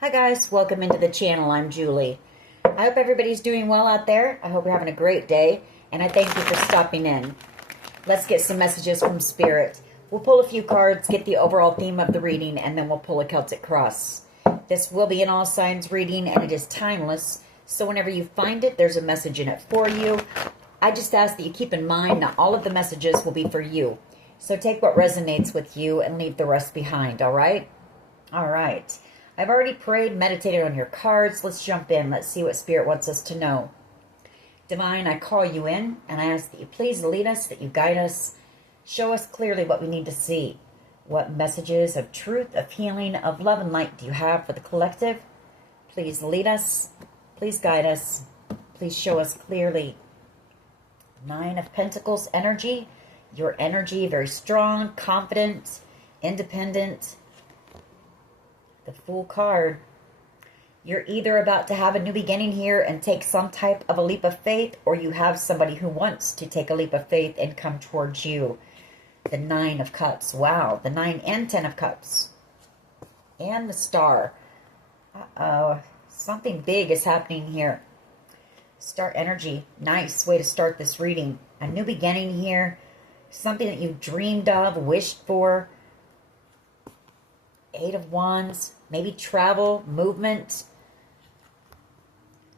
Hi guys, welcome into the channel. I'm Julie. I hope everybody's doing well out there. I hope you're having a great day, and I thank you for stopping in. Let's get some messages from Spirit. We'll pull a few cards, get the overall theme of the reading, and then we'll pull a Celtic cross. This will be an all signs reading, and it is timeless, so whenever you find it, there's a message in it for you. I just ask that you keep in mind that all of the messages will be for you. So take what resonates with you and leave the rest behind, all right? All right. I've already prayed, meditated on your cards. Let's jump in. Let's see what Spirit wants us to know. Divine, I call you in, and I ask that you please lead us, that you guide us. Show us clearly what we need to see. What messages of truth, of healing, of love and light do you have for the collective? Please lead us. Please guide us. Please show us clearly. Nine of Pentacles energy. Your energy, very strong, confident, independent. The Fool card. You're either about to have a new beginning here and take some type of a leap of faith, or you have somebody who wants to take a leap of faith and come towards you. The Nine of Cups. Wow. The 9 and 10 of Cups. And the Star. Uh-oh. Something big is happening here. Star energy. Nice way to start this reading. A new beginning here. Something that you've dreamed of, wished for. 8 of Wands. Maybe travel, movement.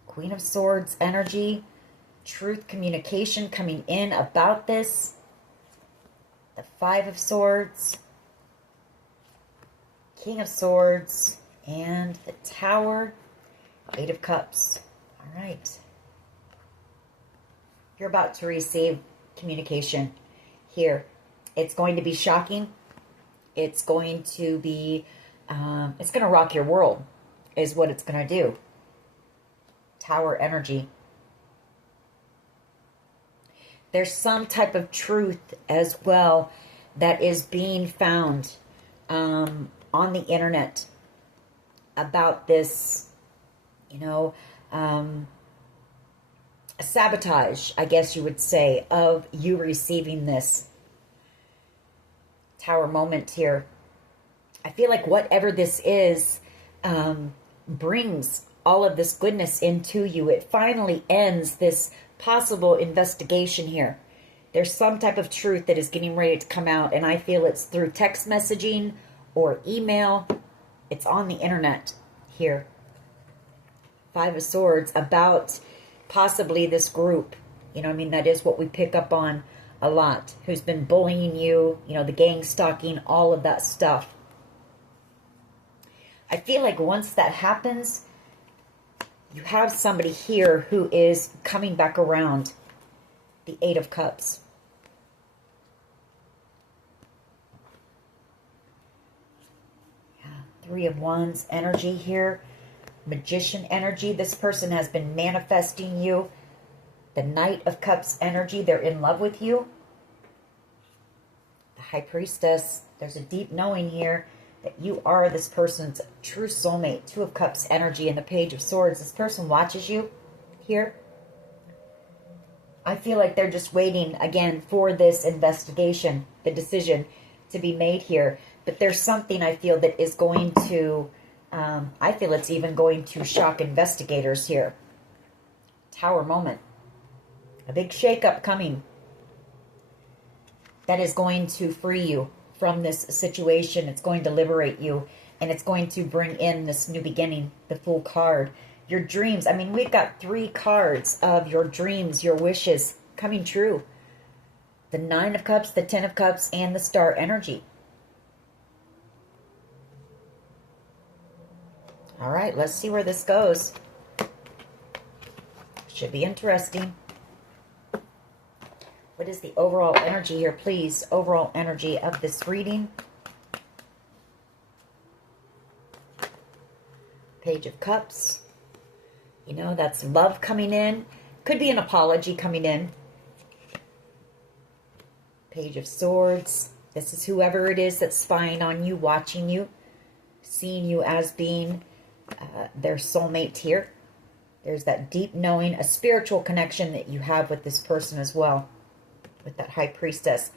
Queen of Swords energy. Truth, communication coming in about this. The 5 of Swords. King of Swords. And the Tower. 8 of Cups. All right. You're about to receive communication here. It's going to be shocking. It's going to be, it's going to rock your world, is what it's going to do. Tower energy. There's some type of truth as well that is being found on the internet about this, sabotage, I guess you would say, of you receiving this Tower moment here. I feel like whatever this is brings all of this goodness into you. It finally ends this possible investigation here. There's some type of truth that is getting ready to come out, and I feel it's through text messaging or email. It's on the internet here. 5 of Swords, about possibly this group. That is what we pick up on a lot, who's been bullying you, the gang stalking, all of that stuff. I feel like once that happens, you have somebody here who is coming back around. The 8 of Cups. Yeah, 3 of Wands energy here. Magician energy. This person has been manifesting you. The Knight of Cups energy. They're in love with you. The High Priestess. There's a deep knowing here that you are this person's true soulmate. 2 of Cups energy and the Page of Swords. This person watches you here. I feel like they're just waiting, again, for this investigation, the decision to be made here. But there's something I feel that is going to, I feel it's even going to shock investigators here. Tower moment. A big shakeup coming that is going to free you from this situation. It's going to liberate you, and it's going to bring in this new beginning, the Fool card. Your dreams. We've got 3 cards of your dreams, your wishes coming true. The 9 of Cups, the 10 of Cups, and the Star energy. All right, let's see where this goes. Should be interesting. What is the overall energy here, please? Overall energy of this reading. Page of Cups. That's love coming in. Could be an apology coming in. Page of Swords. This is whoever it is that's spying on you, watching you, seeing you as being their soulmate here. There's that deep knowing, a spiritual connection that you have with this person as well. With that High Priestess.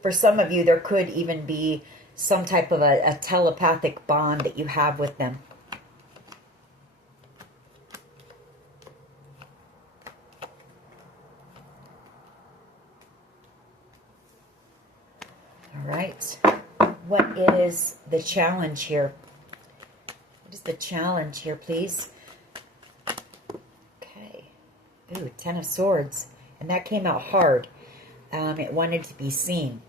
For some of you, there could even be some type of a telepathic bond that you have with them. right. What is the challenge here? What is the challenge here, please? Okay. Ooh, Ten of Swords. And that came out hard. It wanted to be seen.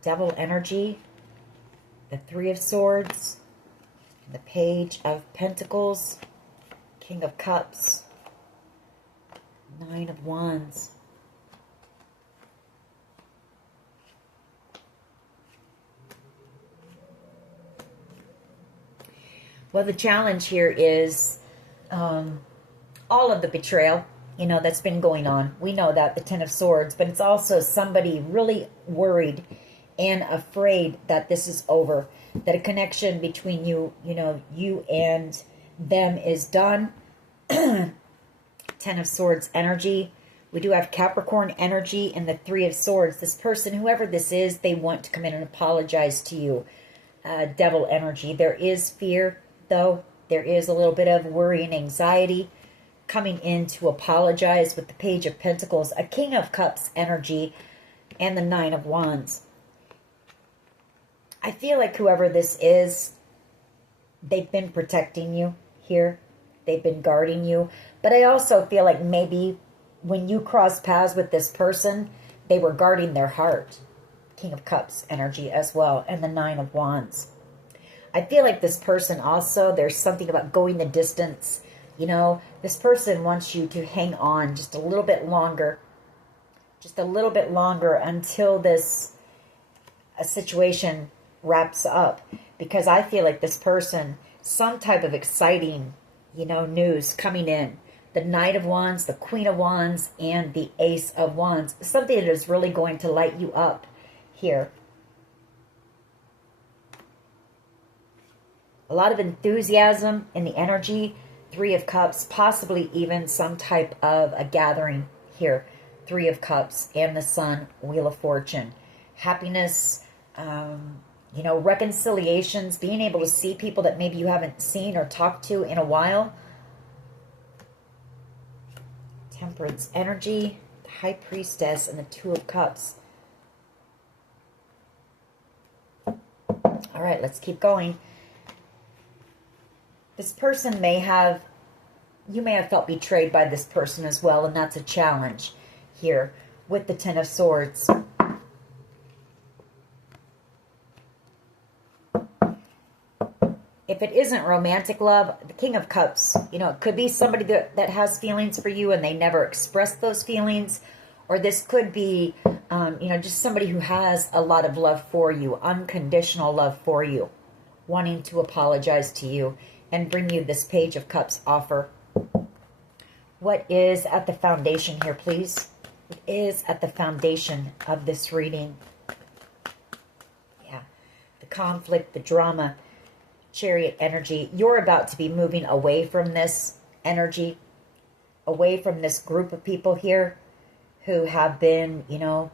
Devil energy. The Three of Swords. The Page of Pentacles. King of Cups. Nine of Wands. Well, the challenge here is all of the betrayal, you know, that's been going on. We know that, the Ten of Swords, but it's also somebody really worried and afraid that this is over, that a connection between you, you know, you and them is done. Ten of Swords energy. We do have Capricorn energy and the Three of Swords. This person, whoever this is, they want to come in and apologize to you. Devil energy. There is fear, though. There is a little bit of worry and anxiety coming in to apologize with the Page of Pentacles, a King of Cups energy, and the Nine of Wands. I feel like whoever this is, they've been protecting you here. They've been guarding you. But I also feel like maybe when you cross paths with this person, they were guarding their heart. King of Cups energy as well, and the Nine of Wands. I feel like this person also, there's something about going the distance. You know, this person wants you to hang on just a little bit longer. Just a little bit longer until this situation wraps up. Because I feel like this person, some type of exciting, you know, news coming in. The Knight of Wands, the Queen of Wands, and the Ace of Wands. Something that is really going to light you up here. A lot of enthusiasm in the energy. Three of Cups, possibly even some type of a gathering here. Three of Cups and the Sun, Wheel of Fortune. Happiness, you know, reconciliations, being able to see people that maybe you haven't seen or talked to in a while. Temperance energy, the High Priestess, and the Two of Cups. All right, let's keep going. This person may have, you may have felt betrayed by this person as well, and that's a challenge here with the Ten of Swords. If it isn't romantic love, the King of Cups, you know, it could be somebody that has feelings for you and they never expressed those feelings. Or this could be, you know, just somebody who has a lot of love for you, unconditional love for you, wanting to apologize to you and bring you this Page of Cups offer. What is at the foundation here, please? It is at the foundation of this reading. Yeah, the conflict, the drama, Chariot energy. You're about to be moving away from this energy, away from this group of people here who have been, you know,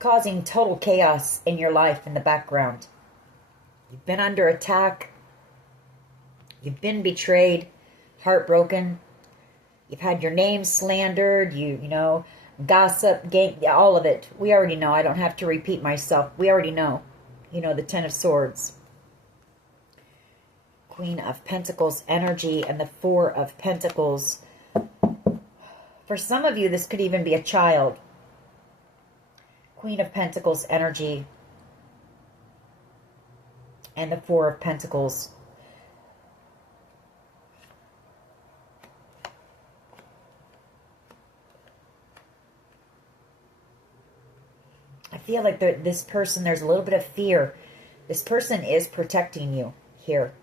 causing total chaos in your life in the background. You've been under attack. You've been betrayed, heartbroken. You've had your name slandered, you know, gossip, gang, all of it. We already know. I don't have to repeat myself. We already know. You know, the Ten of Swords. Queen of Pentacles energy and the Four of Pentacles. For some of you, this could even be a child. Queen of Pentacles energy and the Four of Pentacles. I feel like this person, there's a little bit of fear. This person is protecting you here.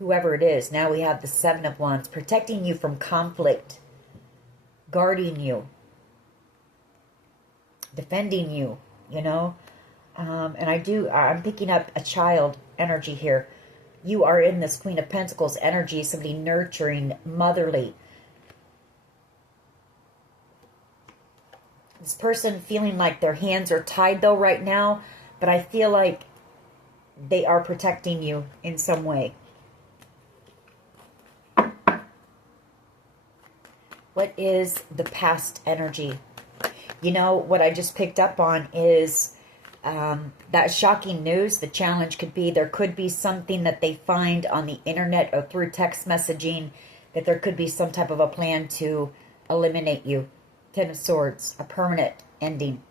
Whoever it is. Now we have the Seven of Wands. Protecting you from conflict. Guarding you. Defending you. You know. And I'm picking up a child energy here. You are in this Queen of Pentacles energy. Somebody nurturing, motherly. This person feeling like their hands are tied though right now. But I feel like they are protecting you in some way. What is the past energy? You know, what I just picked up on is that shocking news. The challenge could be there could be something that they find on the internet or through text messaging, that there could be some type of a plan to eliminate you. Ten of Swords, a permanent ending.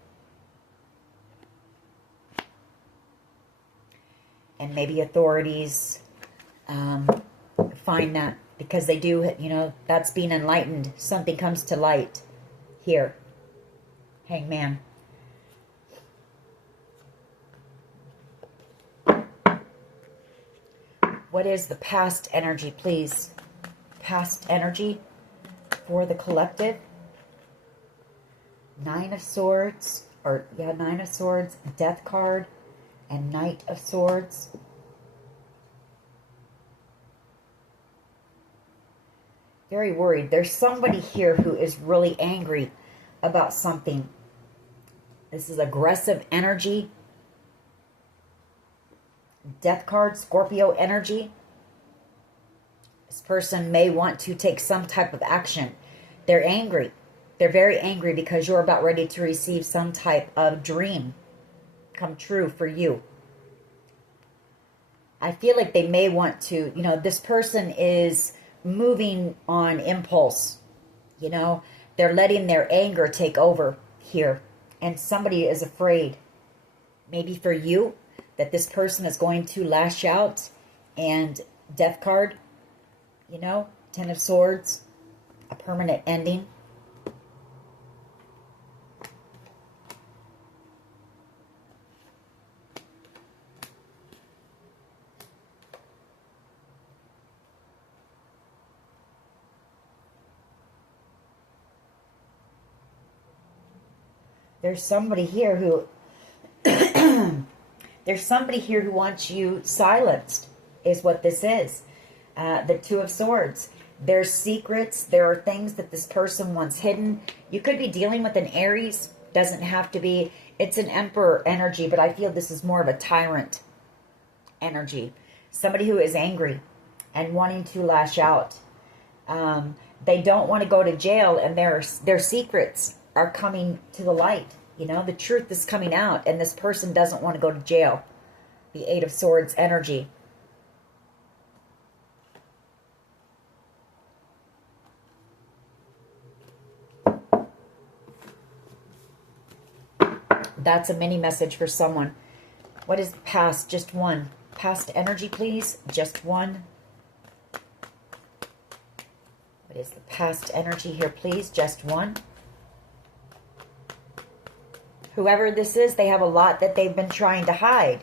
And maybe authorities find that, because they do, you know, that's being enlightened. Something comes to light here. Hangman. What is the past energy, please? Past energy for the collective. Nine of Swords, or yeah, Nine of Swords, Death card, and Knight of Swords. Very worried. There's somebody here who is really angry about something. This is aggressive energy. Death card, Scorpio energy. This person may want to take some type of action. They're angry. They're very angry because you're about ready to receive some type of dream come true for you. I feel like they may want to, you know, this person is moving on impulse. You know, they're letting their anger take over here. And somebody is afraid, maybe for you, that this person is going to lash out. And Death card, you know, Ten of Swords, a permanent ending. There's somebody here who there's somebody here who wants you silenced, is what this is. The Two of Swords. There's secrets. There are things that this person wants hidden. You could be dealing with an Aries. Doesn't have to be. It's an Emperor energy, but I feel this is more of a tyrant energy. Somebody who is angry and wanting to lash out. They don't want to go to jail, and their secrets are coming to the light. You know, the truth is coming out, and this person doesn't want to go to jail. The Eight of Swords energy. That's a mini message for someone. What is past? Just one. Past energy, please. Just one. What is the past energy here, please? Just one. Whoever this is, they have a lot that they've been trying to hide.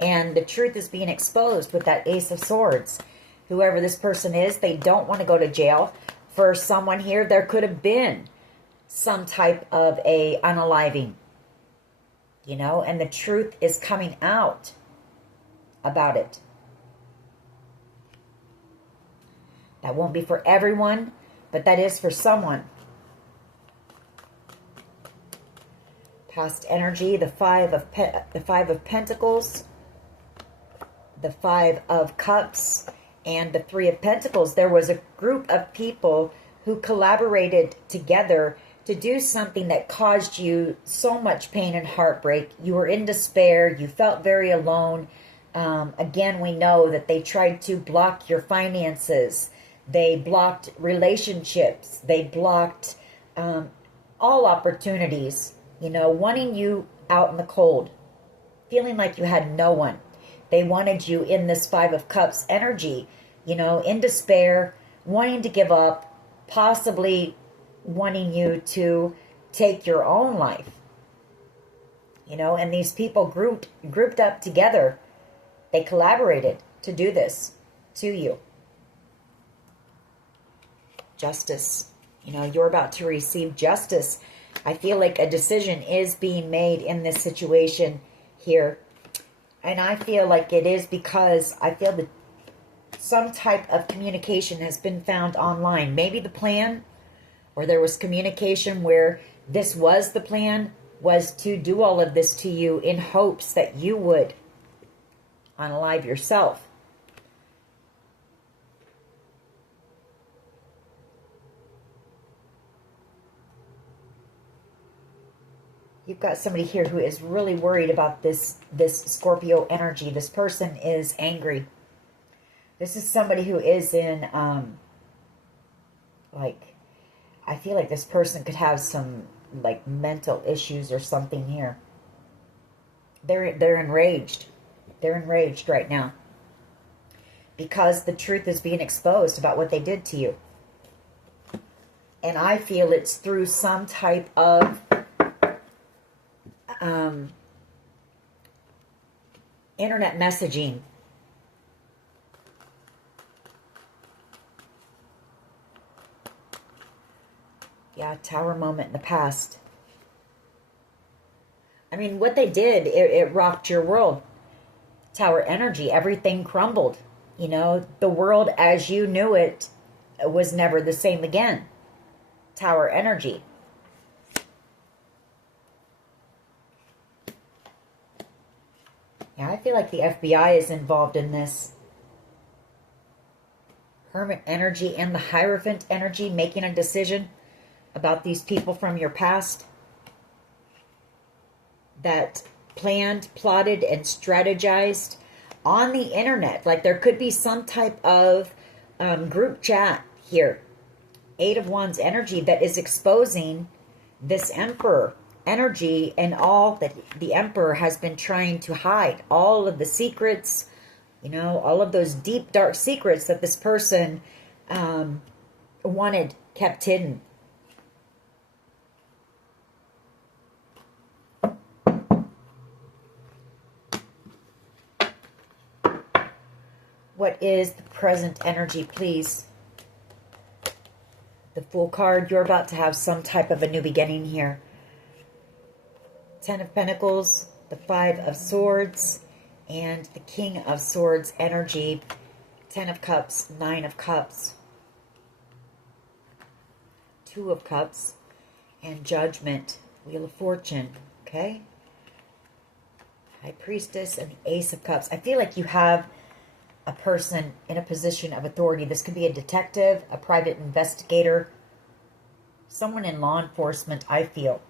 And the truth is being exposed with that Ace of Swords. Whoever this person is, they don't want to go to jail. For someone here, there could have been some type of a unaliving. You know, and the truth is coming out about it. That won't be for everyone, but that is for someone. Past energy, the Five of Pentacles, the Five of Cups, and the Three of Pentacles. There was a group of people who collaborated together to do something that caused you so much pain and heartbreak. You were in despair. You felt very alone. Again, we know that they tried to block your finances. They blocked relationships. They blocked all opportunities. You know, wanting you out in the cold, feeling like you had no one. They wanted you in this Five of Cups energy, you know, in despair, wanting to give up, possibly wanting you to take your own life. You know, and these people grouped up together. They collaborated to do this to you. Justice. You know, you're about to receive justice. I feel like a decision is being made in this situation here. And I feel like it is because I feel that some type of communication has been found online. Maybe the plan, or there was communication where this was the plan, was to do all of this to you in hopes that you would unalive yourself. You've got somebody here who is really worried about this Scorpio energy. This person is angry. This is somebody who is in, like, I feel like this person could have some, like, mental issues or something here. They're enraged. They're enraged right now. Because the truth is being exposed about what they did to you. And I feel it's through some type of internet messaging. Yeah, Tower moment in the past. I mean, what they did, it rocked your world. Tower energy, everything crumbled. You know, the world as you knew it was never the same again. Tower energy. Yeah, I feel like the FBI is involved in this. Hermit energy and the Hierophant energy, making a decision about these people from your past that planned, plotted, and strategized on the internet. Like there could be some type of group chat here. Eight of Wands energy that is exposing this Emperor energy and all that the Emperor has been trying to hide. All of the secrets, you know, all of those deep, dark secrets that this person wanted kept hidden. What is the present energy, please? The Fool card, you're about to have some type of a new beginning here. Ten of Pentacles, the Five of Swords, and the King of Swords energy. Ten of Cups, Nine of Cups, Two of Cups, and Judgment, Wheel of Fortune, okay? High Priestess and the Ace of Cups. I feel like you have a person in a position of authority. This could be a detective, a private investigator, someone in law enforcement, I feel.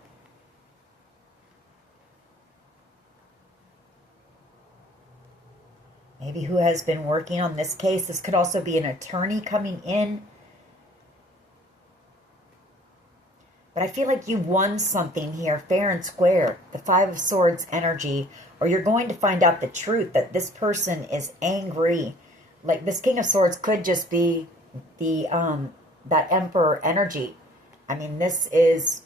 Maybe who has been working on this case. This could also be an attorney coming in. But I feel like you won something here, fair and square. The Five of Swords energy. Or you're going to find out the truth that this person is angry. Like this King of Swords could just be the that Emperor energy. I mean, this is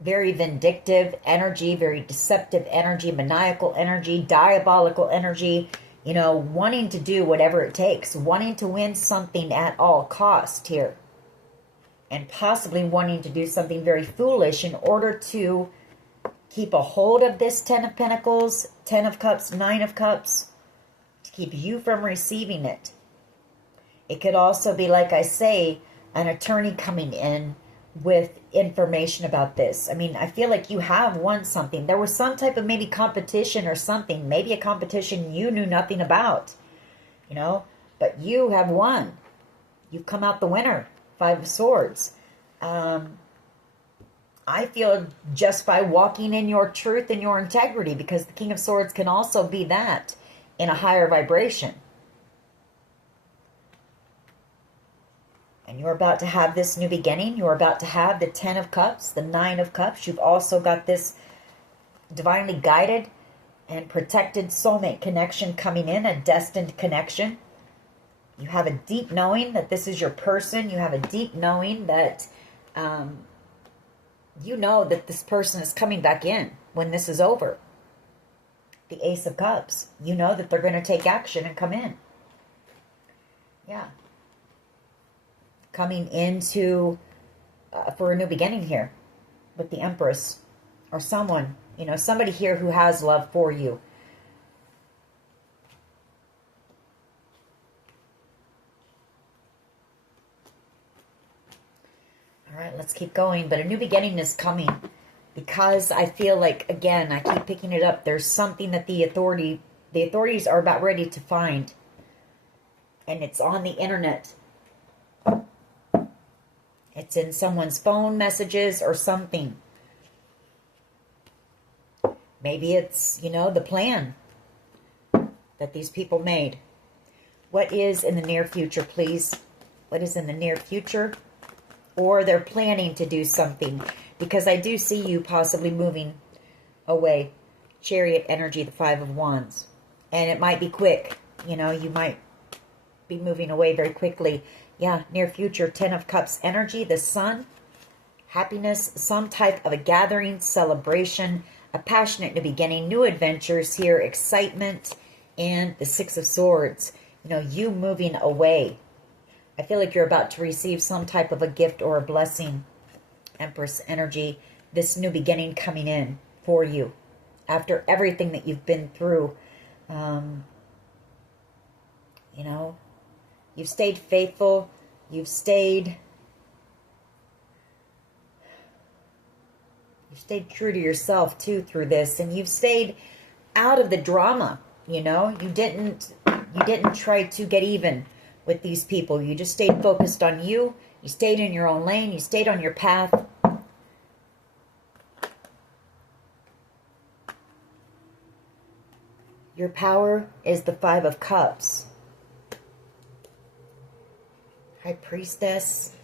very vindictive energy, very deceptive energy, maniacal energy, diabolical energy. You know, wanting to do whatever it takes. Wanting to win something at all cost here. And possibly wanting to do something very foolish in order to keep a hold of this Ten of Pentacles, Ten of Cups, Nine of Cups, to keep you from receiving it. It could also be, like I say, an attorney coming in with information about this. I mean, I feel like you have won something. There was some type of maybe competition or something, maybe a competition you knew nothing about, you know, but you have won. You've come out the winner. Five of Swords. I feel just by walking in your truth and your integrity, because the King of Swords can also be that in a higher vibration. And you're about to have this new beginning. You're about to have the Ten of Cups, the Nine of Cups. You've also got this divinely guided and protected soulmate connection coming in, a destined connection. You have a deep knowing that this is your person. You have a deep knowing that you know that this person is coming back in when this is over. The Ace of Cups. You know that they're going to take action and come in. Yeah. Coming into, for a new beginning here with the Empress. Or someone, you know, somebody here who has love for you. All right, let's keep going. But a new beginning is coming because I feel like, again, I keep picking it up. There's something that the authorities are about ready to find. And it's on the internet. It's in someone's phone messages or something. Maybe it's, the plan that these people made. What is in the near future, please? What is in the near future? Or they're planning to do something, because I do see you possibly moving away. Chariot energy, the Five of Wands. And it might be quick. You might be moving away very quickly. Yeah, near future, Ten of Cups energy, the Sun. Happiness, some type of a gathering, celebration, a passionate new beginning, new adventures here, excitement, and the Six of Swords. You moving away. I feel like you're about to receive some type of a gift or a blessing. Empress energy, this new beginning coming in for you after everything that you've been through. You've stayed faithful. You've stayed true to yourself too through this, and you've stayed out of the drama. You didn't try to get even with these people. You just stayed focused on you. You stayed in your own lane. You stayed on your path. Your power is the Five of Cups. High Priestess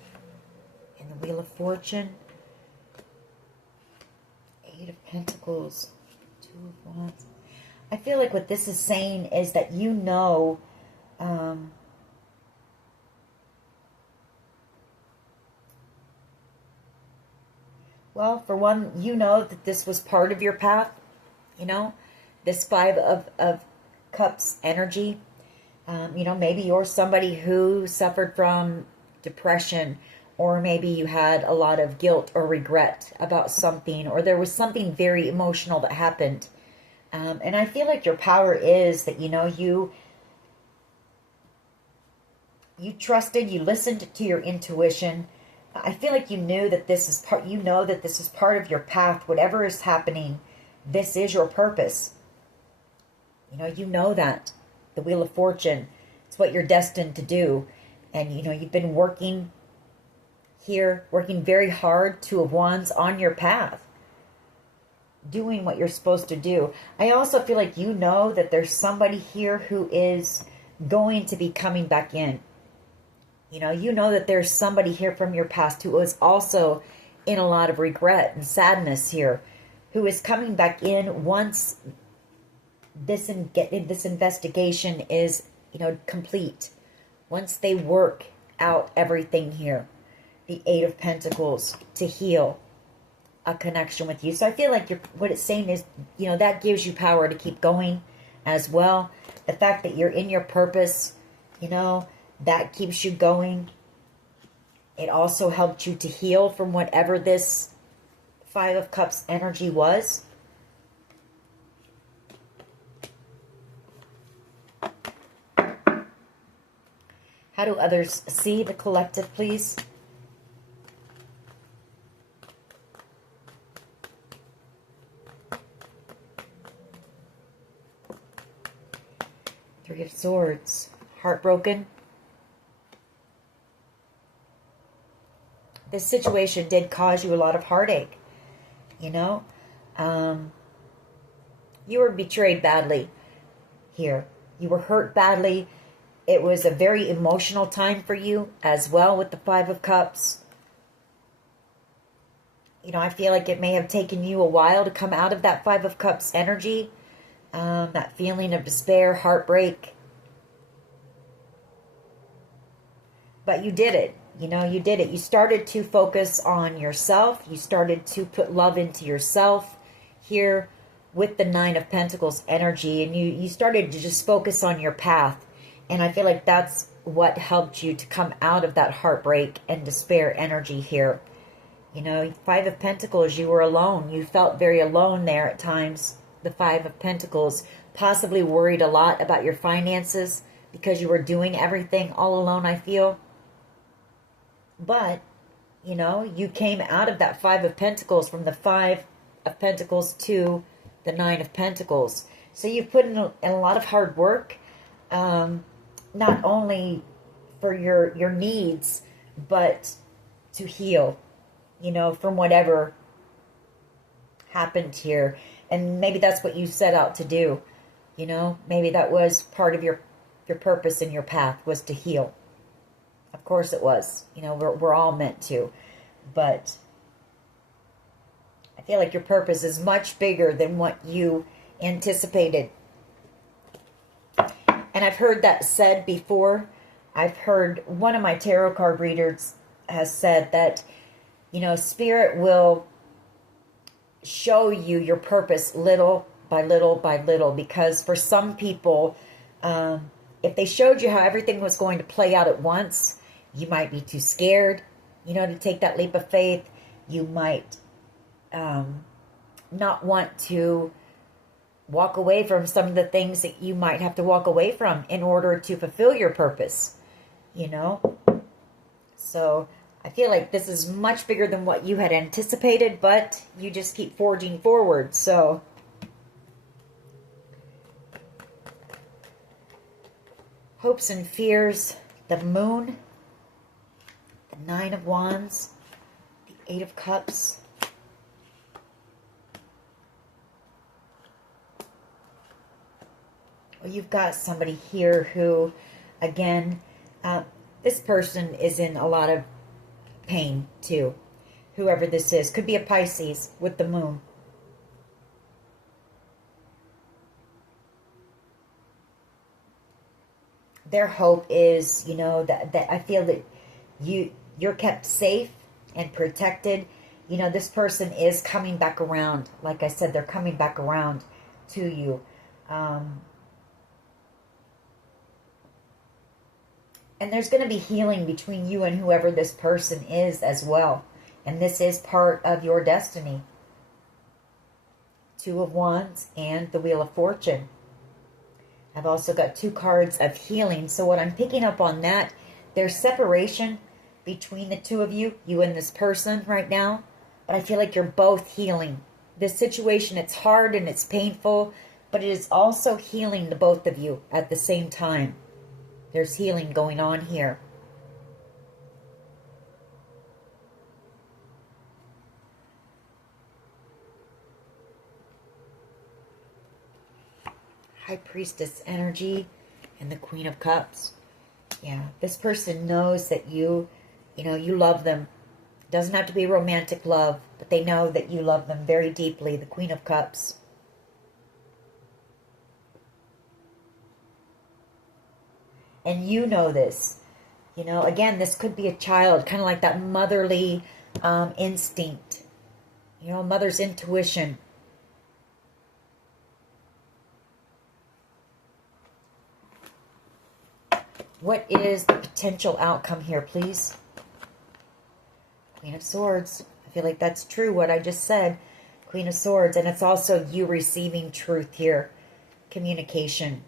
and the Wheel of Fortune. Eight of Pentacles. Two of Wands. I feel like what this is saying is that well, for one, that this was part of your path, this Five of Cups energy. Maybe you're somebody who suffered from depression, or maybe you had a lot of guilt or regret about something, or there was something very emotional that happened. And I feel like your power is that, you trusted, you listened to your intuition. I feel like you knew that this is part of your path. Whatever is happening, this is your purpose. You know that. The Wheel of Fortune, it's what you're destined to do. And, you've been working very hard, Two of Wands, on your path. Doing what you're supposed to do. I also feel like that there's somebody here who is going to be coming back in. That there's somebody here from your past who is also in a lot of regret and sadness here, who is coming back in once this investigation is, complete. Once they work out everything here. The Eight of Pentacles to heal a connection with you. So I feel like what it's saying is, that gives you power to keep going as well. The fact that you're in your purpose, that keeps you going. It also helped you to heal from whatever this Five of Cups energy was. How do others see the collective, please? Three of Swords. Heartbroken. This situation did cause you a lot of heartache. You were betrayed badly here. You were hurt badly. It was a very emotional time for you as well with the Five of Cups. I feel like it may have taken you a while to come out of that Five of Cups energy. That feeling of despair, heartbreak. But you did it. You did it. You started to focus on yourself. You started to put love into yourself here with the Nine of Pentacles energy. And you started to just focus on your path. And I feel like that's what helped you to come out of that heartbreak and despair energy here. Five of Pentacles, you were alone. You felt very alone there at times. The Five of Pentacles, possibly worried a lot about your finances because you were doing everything all alone, I feel. But, you came out of that Five of Pentacles, from the Five of Pentacles to the Nine of Pentacles. So you put in a lot of hard work, not only for your needs, but to heal, from whatever happened here. And maybe that's what you set out to do. You know, maybe that was part of your purpose and your path was to heal. Of course it was. You know, we're all meant to. But I feel like your purpose is much bigger than what you anticipated. And I've heard that said before. I've heard one of my tarot card readers has said that, you know, Spirit will show you your purpose little by little by little. Because for some people, if they showed you how everything was going to play out at once, you might be too scared, you know, to take that leap of faith. You might not want to walk away from some of the things that you might have to walk away from in order to fulfill your purpose, you know. So I feel like this is much bigger than what you had anticipated, but you just keep forging forward. So hopes and fears, the Moon, the Nine of Wands, the Eight of Cups, well, you've got somebody here who, again, this person is in a lot of pain too. Whoever this is. Could be a Pisces with the Moon. Their hope is, you know, that I feel that you're kept safe and protected. You know, this person is coming back around. Like I said, they're coming back around to you. And there's going to be healing between you and whoever this person is as well. And this is part of your destiny. Two of Wands and the Wheel of Fortune. I've also got two cards of healing. So what I'm picking up on that, there's separation between the two of you, you and this person right now. But I feel like you're both healing. This situation, it's hard and it's painful, but it is also healing the both of you at the same time. There's healing going on here. High Priestess energy and the Queen of Cups. Yeah, this person knows that you love them. Doesn't have to be romantic love, but they know that you love them very deeply. The Queen of Cups. And you know this. You know, again, this could be a child, kind of like that motherly instinct. You know, mother's intuition. What is the potential outcome here, please? Queen of Swords. I feel like that's true, what I just said. Queen of Swords. And it's also you receiving truth here. Communication.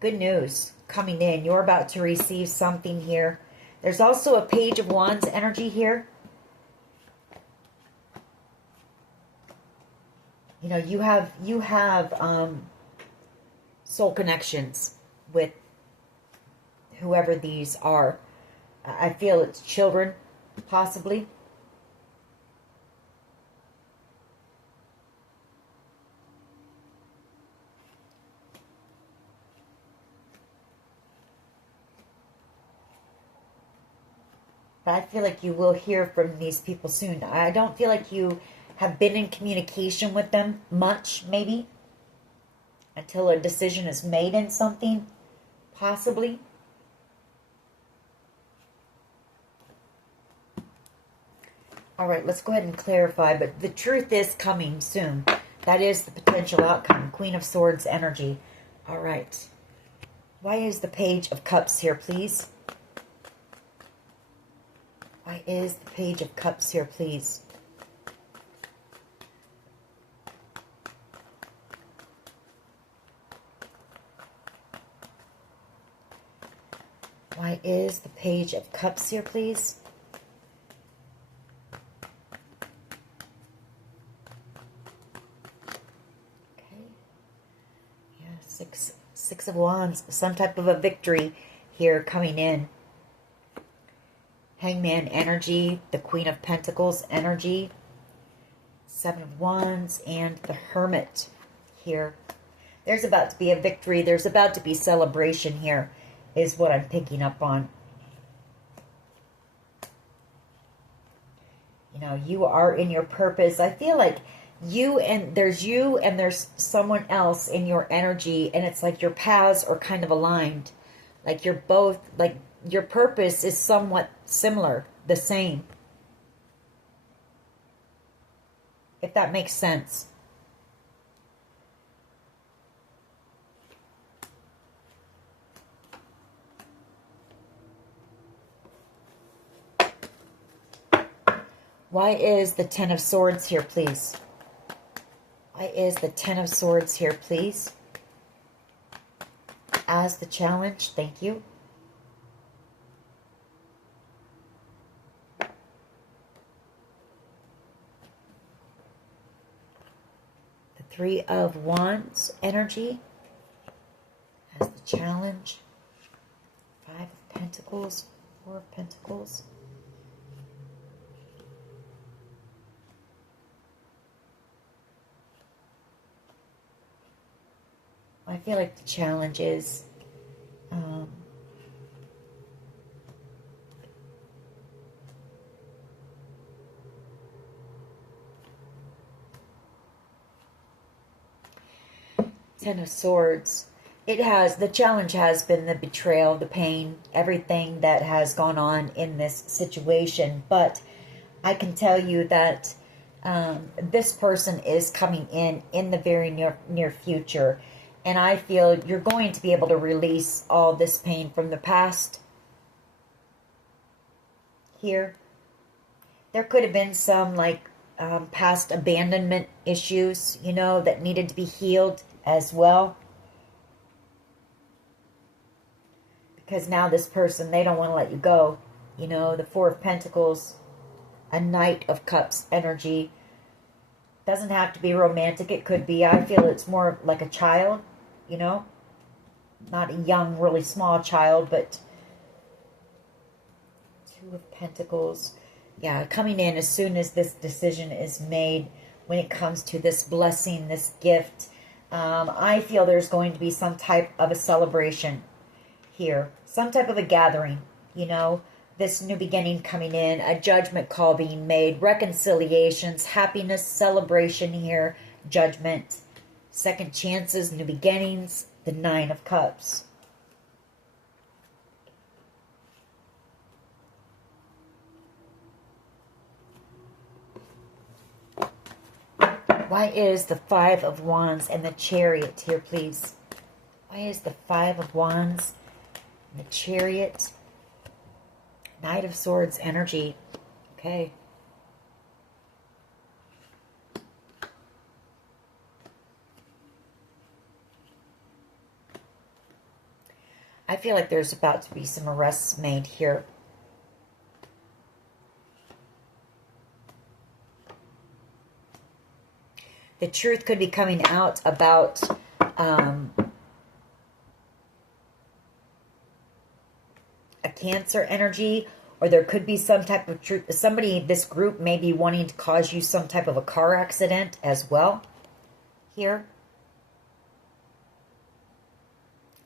Good news coming in. You're about to receive something here. There's also a Page of Wands energy here. You know, you have soul connections with whoever these are. I feel it's children, possibly. But I feel like you will hear from these people soon. I don't feel like you have been in communication with them much, maybe, until a decision is made in something, possibly. All right, let's go ahead and clarify. But the truth is coming soon. That is the potential outcome. Queen of Swords energy. All right. Why is the Page of Cups here, please? Why is the Page of Cups here, please? Why is the Page of Cups here, please? Okay. Yeah, Six of Wands. Some type of a victory here coming in. Hangman energy, the Queen of Pentacles energy, Seven of Wands and the Hermit here. There's about to be a victory. There's about to be celebration here, is what I'm picking up on. You know, you are in your purpose. I feel like there's someone else in your energy, and it's like your paths are kind of aligned. Like you're both, like your purpose is somewhat similar, the same. If that makes sense. Why is the Ten of Swords here, please? Why is the Ten of Swords here, please? As the challenge, thank you. The Three of Wands energy as the challenge. Five of Pentacles, Four of Pentacles. I feel like the challenge is Ten of Swords. The challenge has been the betrayal, the pain, everything that has gone on in this situation. But I can tell you that this person is coming in the very near future. And I feel you're going to be able to release all this pain from the past. Here. There could have been some past abandonment issues, you know, that needed to be healed as well. Because now this person, they don't want to let you go. You know, the Four of Pentacles, a Knight of Cups energy. Doesn't have to be romantic. It could be, I feel it's more like a child. You know, not a young, really small child, but Two of Pentacles. Yeah, coming in as soon as this decision is made when it comes to this blessing, this gift. I feel there's going to be some type of a celebration here. Some type of a gathering, you know. This new beginning coming in, a judgment call being made, reconciliations, happiness, celebration here, judgment. Second chances, new beginnings, the Nine of Cups. Why is the Five of Wands and the Chariot here, please? Why is the Five of Wands and the Chariot? Knight of Swords energy. Okay. I feel like there's about to be some arrests made here. The truth could be coming out about a Cancer energy, or there could be some type of truth. Somebody, this group may be wanting to cause you some type of a car accident as well here.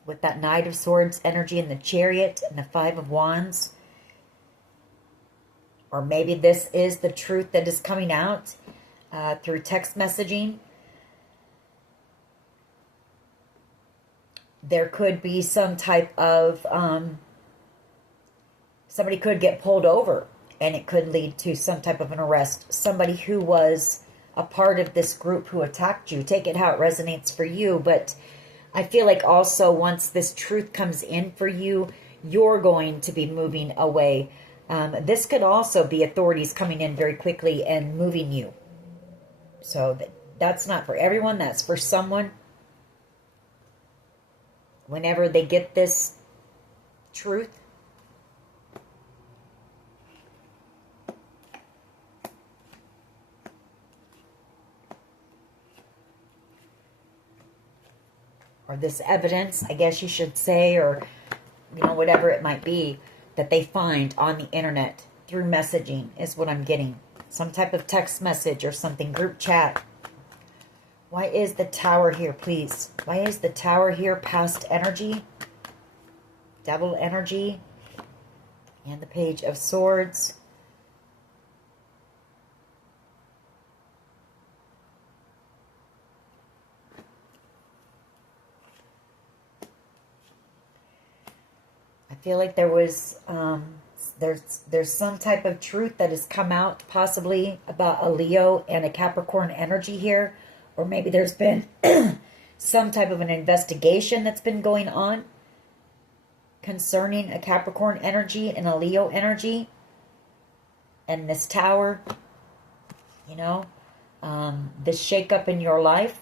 With that Knight of Swords energy and the Chariot and the Five of Wands. Or maybe this is the truth that is coming out through text messaging. There could be some type of... somebody could get pulled over and it could lead to some type of an arrest. Somebody who was a part of this group who attacked you. Take it how it resonates for you, but... I feel like also once this truth comes in for you, you're going to be moving away. This could also be authorities coming in very quickly and moving you. So that's not for everyone. That's for someone. Whenever they get this truth. Or this evidence, I guess you should say, or, you know, whatever it might be, that they find on the internet through messaging is what I'm getting. Some type of text message or something, group chat. Why is the Tower here, please? Why is the Tower here? Past energy, Devil energy, and the Page of Swords. I feel like there was, there's some type of truth that has come out possibly about a Leo and a Capricorn energy here. Or maybe there's been some type of an investigation that's been going on concerning a Capricorn energy and a Leo energy. And this Tower, you know, this shakeup in your life.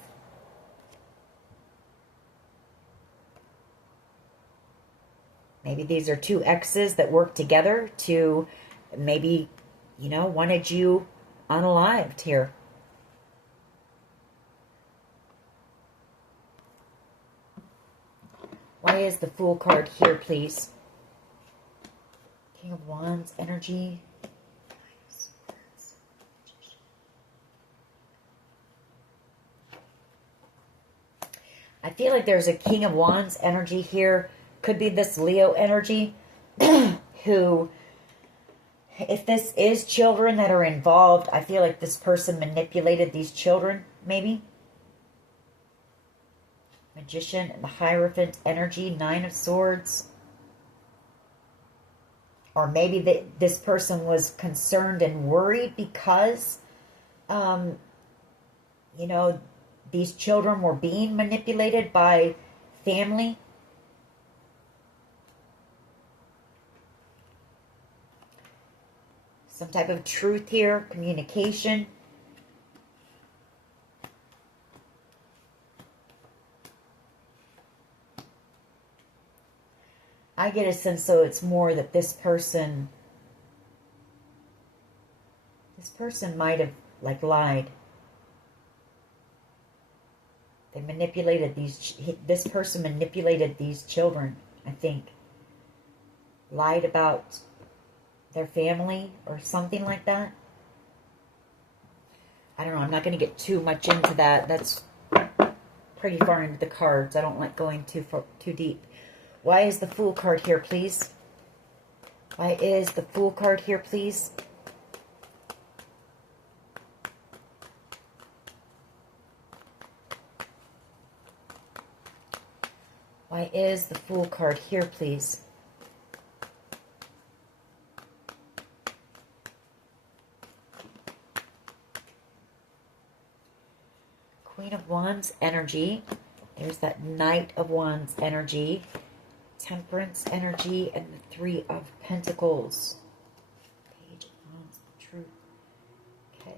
Maybe these are two exes that work together to maybe, you know, wanted you unalived here. Why is the Fool card here, please? King of Wands energy. I feel like there's a King of Wands energy here. Could be this Leo energy who, if this is children that are involved, I feel like this person manipulated these children, maybe. Magician and the Hierophant energy, Nine of Swords. Or maybe this person was concerned and worried because, you know, these children were being manipulated by family. Some type of truth here, communication. I get a sense, so it's more that this person might have, like, lied. They manipulated this person manipulated these children, I think. Lied about their family or something like that. I don't know. I'm not going to get too much into that. That's pretty far into the cards. I don't like going too deep. Why is the Fool card here, please? Why is the Fool card here, please? Why is the Fool card here, please? Queen of Wands energy. There's that Knight of Wands energy. Temperance energy and the Three of Pentacles. Page of Wands, truth. Okay.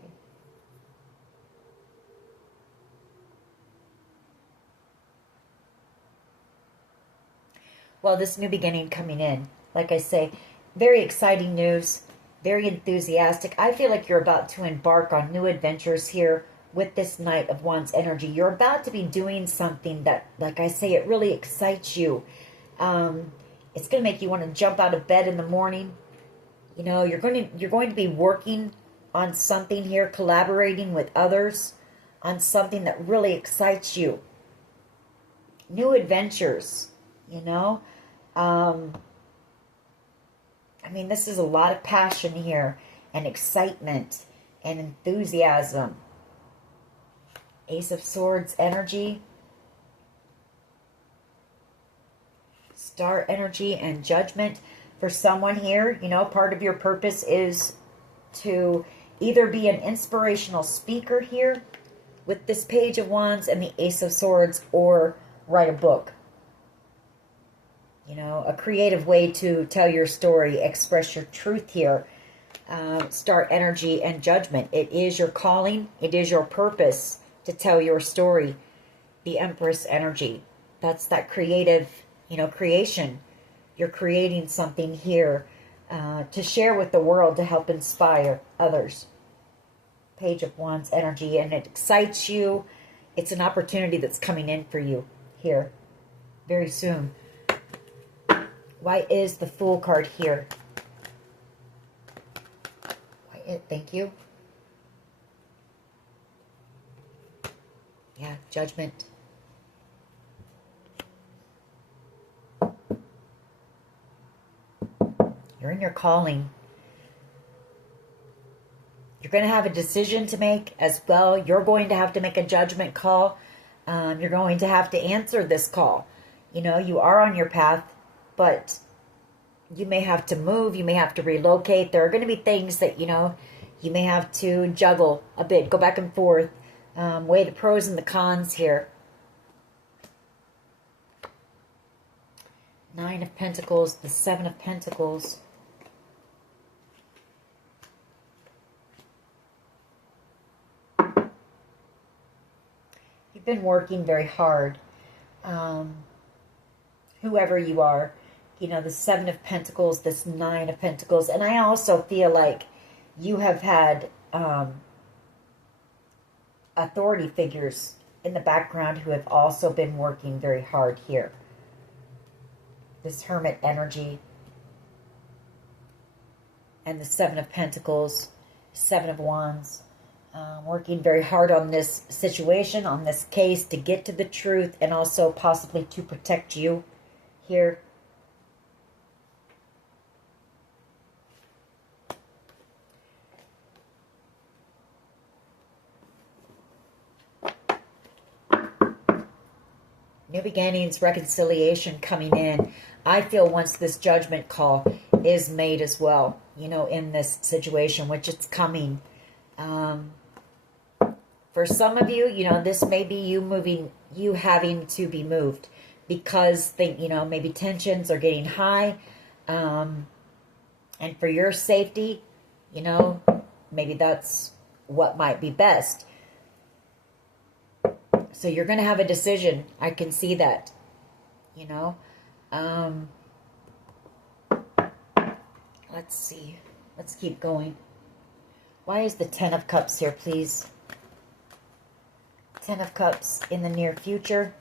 Well, this new beginning coming in, like I say, very exciting news, very enthusiastic. I feel like you're about to embark on new adventures here with this Knight of Wands energy. You're about to be doing something that, like I say, it really excites you. It's going to make you want to jump out of bed in the morning. You know, you're going to be working on something here, collaborating with others on something that really excites you. New adventures, you know. I mean, this is a lot of passion here and excitement and enthusiasm. Ace of Swords energy. Star energy and Judgment. For someone here, you know, part of your purpose is to either be an inspirational speaker here with this Page of Wands and the Ace of Swords, or write a book. You know, a creative way to tell your story, express your truth here. Star energy and Judgment. It is your calling. It is your purpose to tell your story. The Empress energy. That's that creative, you know, creation. You're creating something here to share with the world to help inspire others. Page of Wands energy, and it excites you. It's an opportunity that's coming in for you here very soon. Why is the Fool card here? Thank you. Yeah, judgment. You're in your calling. You're going to have a decision to make as well. You're going to have to make a judgment call. You're going to have to answer this call. You know, you are on your path, but you may have to move. You may have to relocate. There are going to be things that, you know, you may have to juggle a bit, go back and forth, weigh the pros and the cons here. Nine of Pentacles, the Seven of Pentacles. You've been working very hard. Whoever you are, you know, the Seven of Pentacles, this Nine of Pentacles. And I also feel like you have had authority figures in the background who have also been working very hard here. This Hermit energy. And the Seven of Pentacles, Seven of Wands. Working very hard on this situation, on this case, to get to the truth and also possibly to protect you here. New beginnings, reconciliation coming in. I feel once this judgment call is made as well, you know, in this situation, which it's coming. For some of you, you know, this may be you moving, you having to be moved because, you know, maybe tensions are getting high. And for your safety, you know, maybe that's what might be best. So you're going to have a decision. I can see that, you know. Let's see. Let's keep going. Why is the Ten of Cups here, please? Ten of Cups in the near future.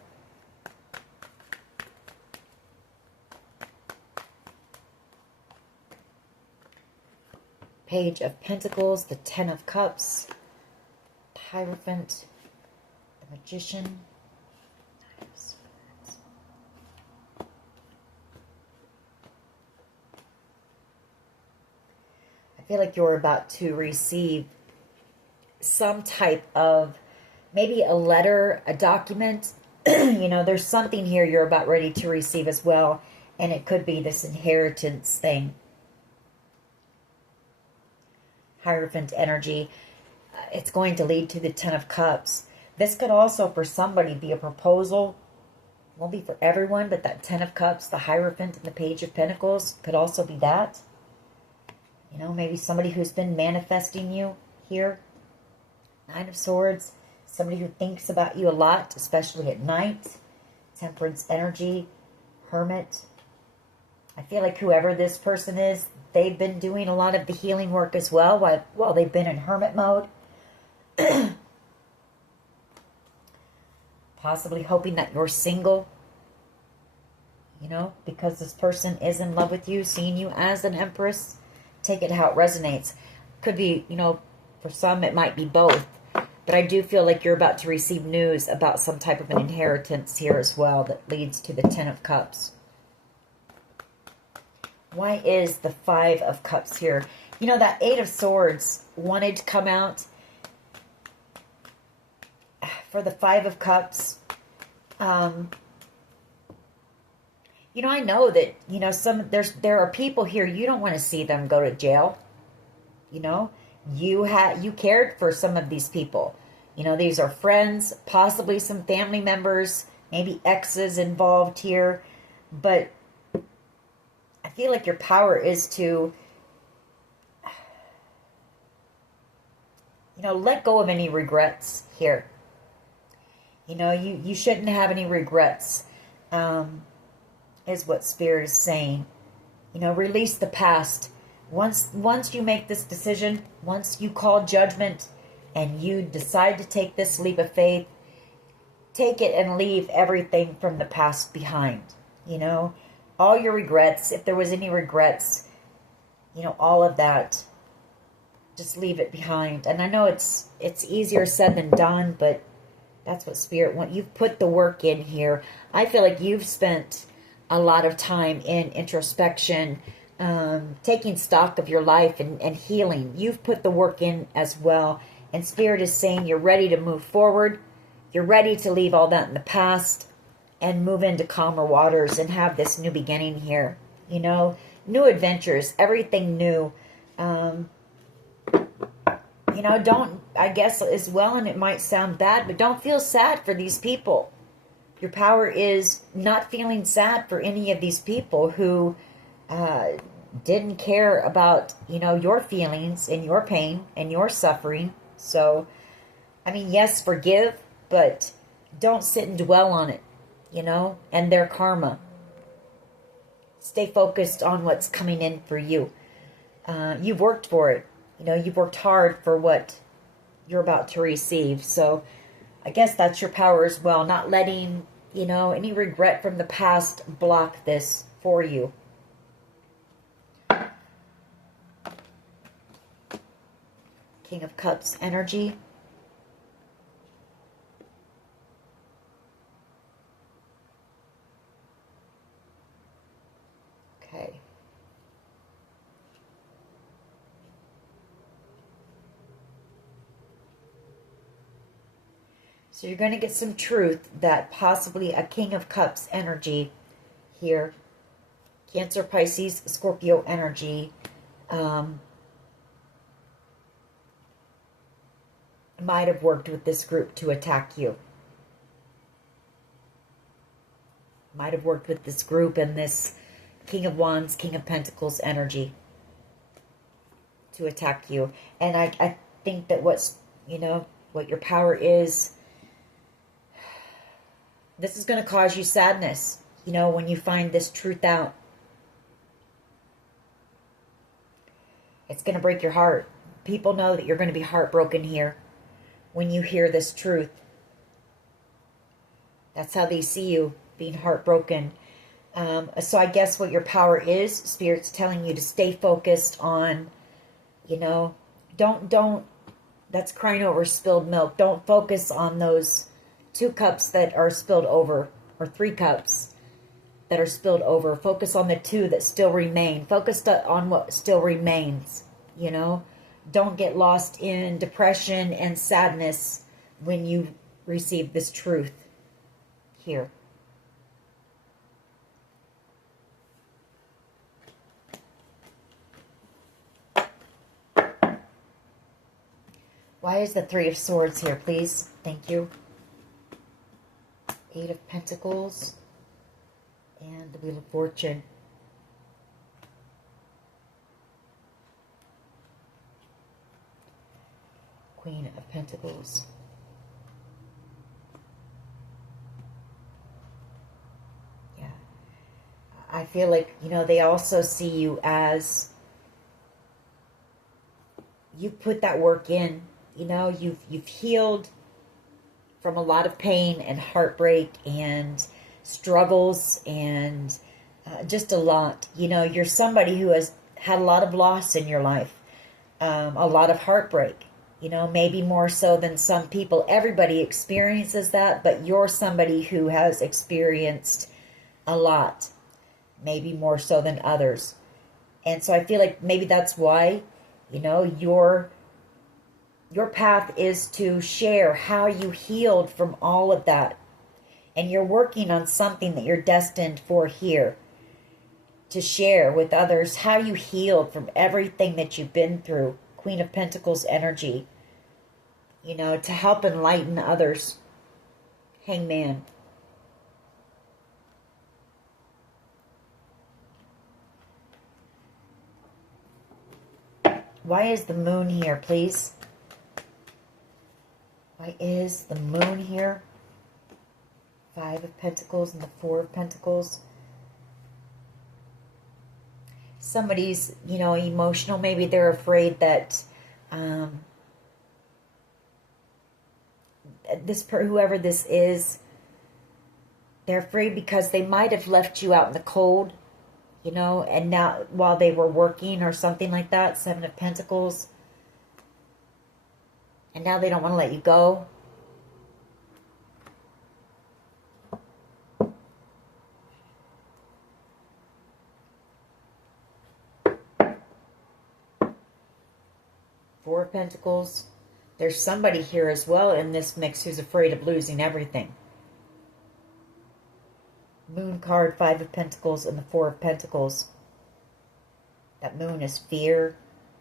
Page of Pentacles, the Ten of Cups, Hierophant, the Magician. I feel like you're about to receive some type of, maybe a letter, a document. You know, there's something here you're about ready to receive as well. And it could be this inheritance thing. Hierophant energy. It's going to lead to the Ten of Cups. This could also, for somebody, be a proposal. Won't be for everyone, but that Ten of Cups, the Hierophant, and the Page of Pentacles could also be that. You know, maybe somebody who's been manifesting you here. Nine of Swords. Somebody who thinks about you a lot, especially at night. Temperance energy. Hermit. I feel like whoever this person is, they've been doing a lot of the healing work as well while they've been in hermit mode. Possibly hoping that you're single. You know, because this person is in love with you, seeing you as an empress. Take it how it resonates. Could be, you know, for some it might be both. But I do feel like you're about to receive news about some type of an inheritance here as well that leads to the Ten of Cups. Why is the Five of Cups here? You know, that Eight of Swords wanted to come out. For the Five of Cups, you know, I know that, you know, there are people here, you don't want to see them go to jail. You know, you cared for some of these people. You know, these are friends, possibly some family members, maybe exes involved here. But I feel like your power is to, you know, let go of any regrets here. You know, you shouldn't have any regrets, is what Spirit is saying. You know, release the past. Once you make this decision, once you call judgment and you decide to take this leap of faith, take it and leave everything from the past behind. You know, all your regrets, if there was any regrets, you know, all of that, just leave it behind. And I know it's easier said than done, but That's what Spirit wants. You've put the work in here. I feel like you've spent a lot of time in introspection, taking stock of your life and healing. You've put the work in as well. And Spirit is saying you're ready to move forward. You're ready to leave all that in the past and move into calmer waters and have this new beginning here. You know, new adventures, everything new. You know, don't, I guess as well, and it might sound bad, but don't feel sad for these people. Your power is not feeling sad for any of these people who didn't care about, you know, your feelings and your pain and your suffering. So, I mean, yes, forgive, but don't sit and dwell on it, you know, and their karma. Stay focused on what's coming in for you. You've worked for it. You know, you've worked hard for what you're about to receive. So I guess that's your power as well. Not letting, you know, any regret from the past block this for you. King of Cups energy. Okay. So you're going to get some truth that possibly a King of Cups energy here. Cancer, Pisces, Scorpio energy. Might have worked with this group to attack you. Might have worked with this group and this King of Wands, King of Pentacles energy to attack you. And I think that what's, you know, what your power is, this is going to cause you sadness, you know, when you find this truth out. It's going to break your heart. People know that you're going to be heartbroken here when you hear this truth. That's how they see you, being heartbroken. So I guess what your power is, Spirit's telling you to stay focused on, you know, don't, that's crying over spilled milk. Don't focus on those 2 cups that are spilled over, or 3 cups that are spilled over. Focus on the 2 that still remain. Focus on what still remains, you know. Don't get lost in depression and sadness when you receive this truth here. Why is the 3 of Swords here, please? Thank you. 8 of Pentacles and the Wheel of Fortune. Queen of Pentacles. Yeah. I feel like, you know, they also see you as, you put that work in, you know, you've healed from a lot of pain and heartbreak and struggles and just a lot. You know, you're somebody who has had a lot of loss in your life, a lot of heartbreak, you know, maybe more so than some people. Everybody experiences that, but you're somebody who has experienced a lot, maybe more so than others. And so I feel like maybe that's why, you know, your path is to share how you healed from all of that. And you're working on something that you're destined for here. To share with others how you healed from everything that you've been through. Queen of Pentacles energy. You know, to help enlighten others. Hangman. Why is the Moon here, please? Why is the Moon here? 5 of Pentacles and the 4 of Pentacles. Somebody's, you know, emotional. Maybe they're afraid that whoever this is, they're afraid because they might have left you out in the cold, you know, and now while they were working or something like that. 7 of Pentacles. And now they don't want to let you go. Four of Pentacles. There's somebody here as well in this mix who's afraid of losing everything. Moon card, Five of Pentacles, and the Four of Pentacles. That moon is fear.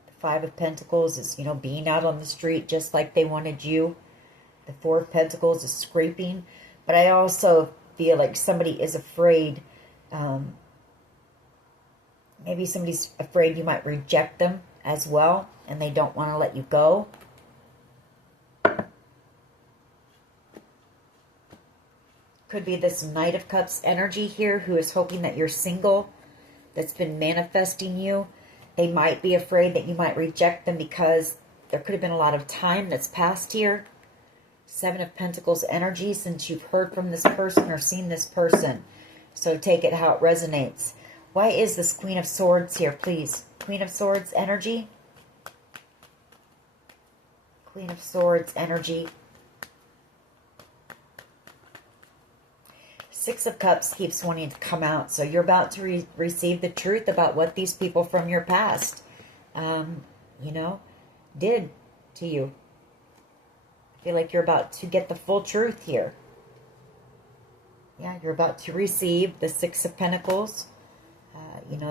The Five of Pentacles is, being out on the street just like they wanted you. The Four of Pentacles is scraping. But I also feel like somebody is afraid. Maybe somebody's afraid you might reject them as well, and they don't want to let you go. Could be this Knight of Cups energy here who is hoping that you're single, that's been manifesting you. They might be afraid that you might reject them because there could have been a lot of time that's passed here. Seven of Pentacles energy since you've heard from this person or seen this person. So take it how it resonates. Why is this Queen of Swords here, please? Queen of Swords energy. Queen of Swords energy. Six of Cups keeps wanting to come out. So you're about to receive the truth about what these people from your past, did to you. I feel like you're about to get the full truth here. Yeah, you're about to receive the Six of Pentacles.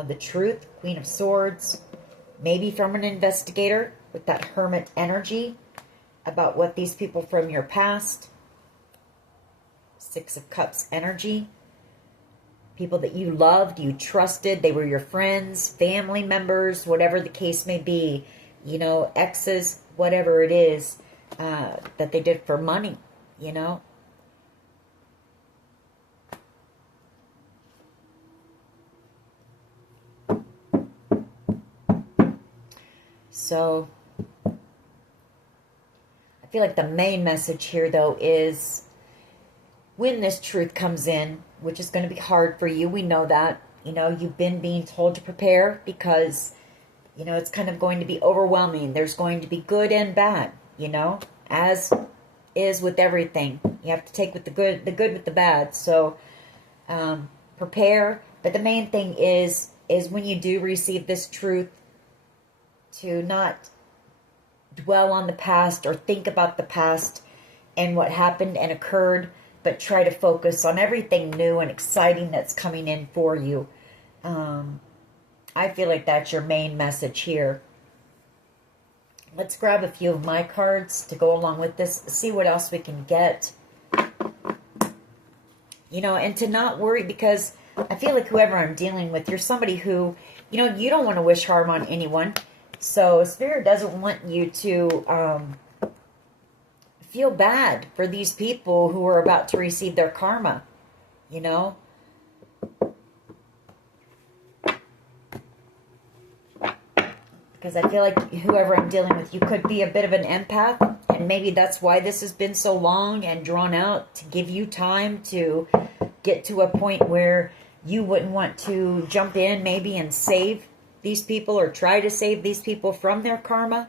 The truth, Queen of Swords, maybe from an investigator with that Hermit energy about what these people from your past. Six of Cups energy. People that you loved, you trusted, they were your friends, family members, whatever the case may be. Exes, whatever it is that they did for money, So, I feel like the main message here, though, is when this truth comes in, which is going to be hard for you, we know that. You've been being told to prepare because, it's kind of going to be overwhelming. There's going to be good and bad, as is with everything. You have to take with the good with the bad. So, prepare. But the main thing is when you do receive this truth, to not dwell on the past or think about the past and what happened and occurred, but try to focus on everything new and exciting that's coming in for you. I feel like that's your main message here. Let's grab a few of my cards to go along with this, see what else we can get. And to not worry, because I feel like whoever I'm dealing with, you're somebody who, you don't want to wish harm on anyone. So Spirit doesn't want you to feel bad for these people who are about to receive their karma, Because I feel like whoever I'm dealing with, you could be a bit of an empath. And maybe that's why this has been so long and drawn out, to give you time to get to a point where you wouldn't want to jump in maybe and save these people or try to save these people from their karma,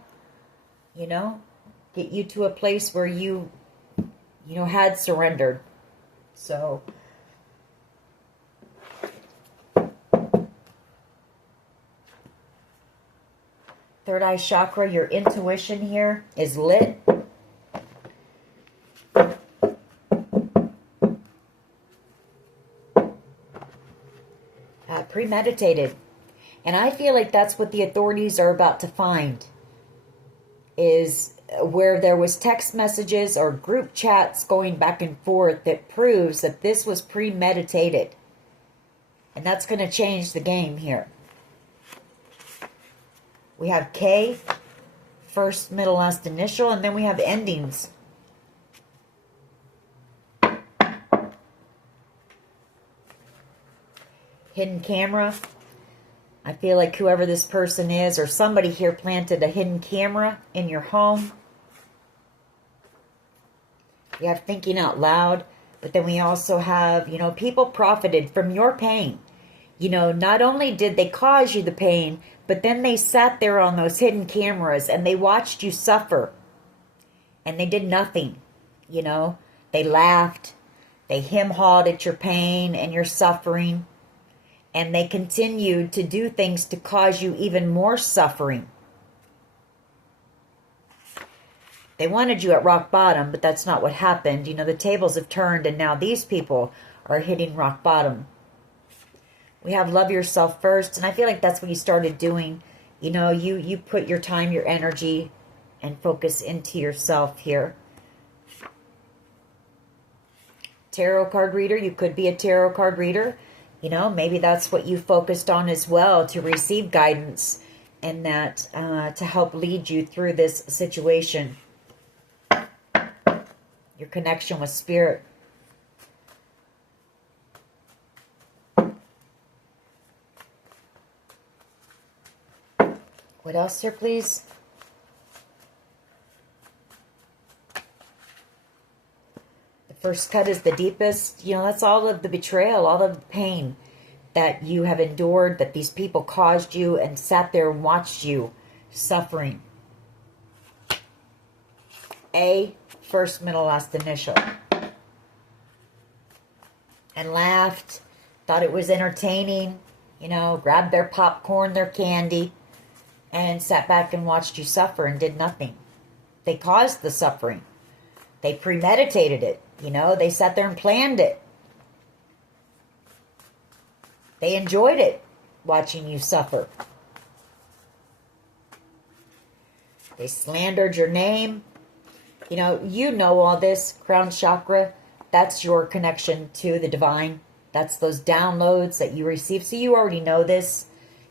get you to a place where you had surrendered. So, third eye chakra, your intuition here is lit. Premeditated. And I feel like that's what the authorities are about to find, is where there was text messages or group chats going back and forth that proves that this was premeditated. And that's going to change the game here. We have K, first, middle, last initial, and then we have endings. Hidden camera. I feel like whoever this person is, or somebody here planted a hidden camera in your home. We have thinking out loud, but then we also have, people profited from your pain. Not only did they cause you the pain, but then they sat there on those hidden cameras and they watched you suffer. And they did nothing, They laughed. They hem-hawed at your pain and your suffering. And they continued to do things to cause you even more suffering. They wanted you at rock bottom, but that's not what happened. You know, the tables have turned, and now these people are hitting rock bottom. We have love yourself first, and I feel like that's what you started doing. You know, you put your time, your energy, and focus into yourself here. Tarot card reader, you could be a tarot card reader. You know, maybe that's what you focused on as well, to receive guidance and that to help lead you through this situation. Your connection with spirit. What else, sir, please? The first cut is the deepest. You know, that's all of the betrayal, all of the pain that you have endured, that these people caused you and sat there and watched you suffering. A, first, middle, last initial. And laughed, thought it was entertaining, you know, grabbed their popcorn, their candy, and sat back and watched you suffer and did nothing. They caused the suffering. They premeditated it, you know, they sat there and planned it. They enjoyed it, watching you suffer. They slandered your name. You know all this, crown chakra. That's your connection to the divine. That's those downloads that you receive. So you already know this.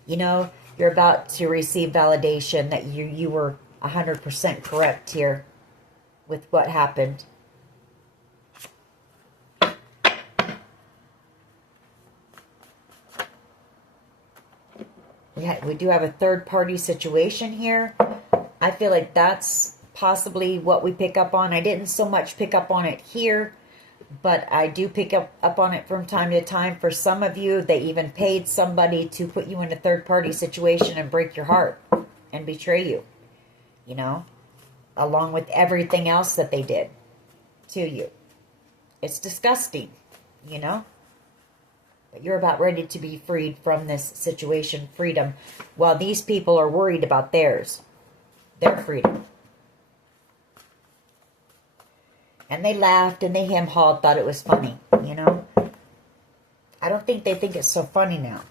You know, you're about to receive validation that you were 100% correct here with what happened. We do have a third-party situation here. I feel like that's possibly what we pick up on. I didn't so much pick up on it here, but I do pick up on it from time to time. For some of you, they even paid somebody to put you in a third-party situation and break your heart and betray you, you know, along with everything else that they did to you. It's disgusting, you know. But you're about ready to be freed from this situation, freedom, while these people are worried about theirs, their freedom. And they laughed and they hem-hawed, thought it was funny, you know. I don't think they think it's so funny now.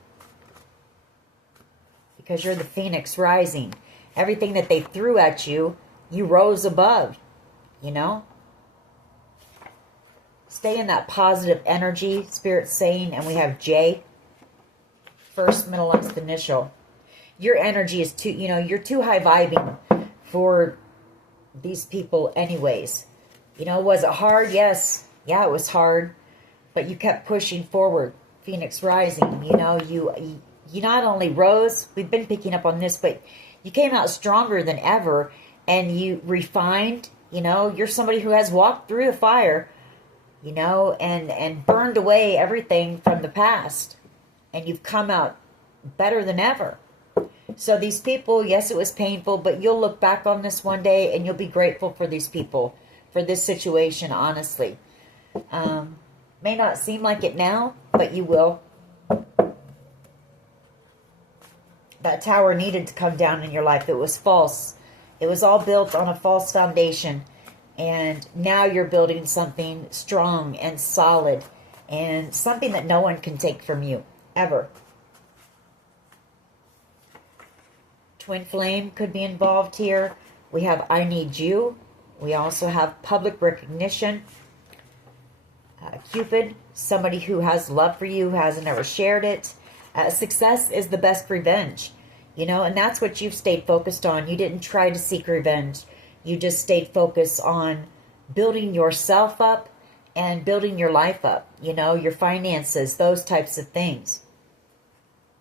Because you're the phoenix rising. Everything that they threw at you, you rose above, you know. Stay in that positive energy, Spirit's saying, and we have J, first, middle, last initial. Your energy is too, you know, you're too high vibing for these people anyways. You know, was it hard? Yes. Yeah, it was hard. But you kept pushing forward, Phoenix rising. You know, you not only rose, we've been picking up on this, but you came out stronger than ever, and you refined. You know, you're somebody who has walked through the fire, you know, and burned away everything from the past. And you've come out better than ever. So these people, yes, it was painful, but you'll look back on this one day and you'll be grateful for these people, for this situation, honestly. May not seem like it now, but you will. That tower needed to come down in your life. It was false. It was all built on a false foundation. And now you're building something strong and solid and something that no one can take from you, ever. Twin flame could be involved here. We have I need you. We also have public recognition. Cupid, somebody who has love for you, who hasn't ever shared it. Success is the best revenge, you know, and that's what you've stayed focused on. You didn't try to seek revenge. You just stayed focused on building yourself up and building your life up, you know, your finances, those types of things.